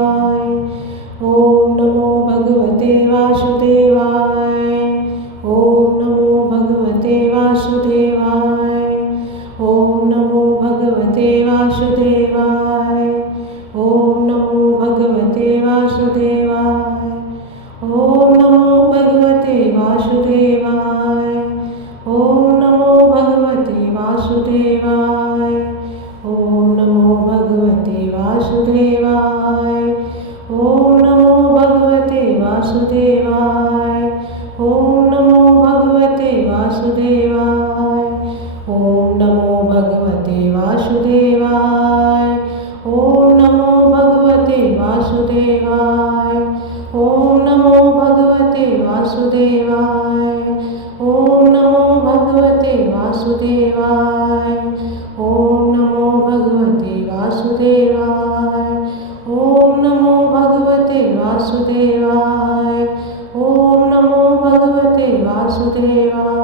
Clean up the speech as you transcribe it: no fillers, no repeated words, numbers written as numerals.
वासुदेवाय। ओम नमो भगवते वासुदेवाय। ओम नमो भगवते वासुदेवाय। ओम नमो भगवते वासुदेवाय। ओम नमो भगवते वासुदेवाय। ओम नमो भगवते वासुदेवाय। ओम नमो भगवते वासुदेवाय। ओम नमो भगवते वासुदेवाय। ओम नमो भगवते वासुदेवाय। ओम नमो भगवते वासुदेवाय। ओम नमो भगवते वासुदेवाय। ओम नमो भगवते वासुदेवाय। ओम नमो भगवते वासुदेवाय। ओम नमो भगवते वासुदेवाय। ओम नमो भगवते वासुदेवाय। ओम नमो भगवते वासुदेवाय। ओम नमो भगवते वासुदेवाय।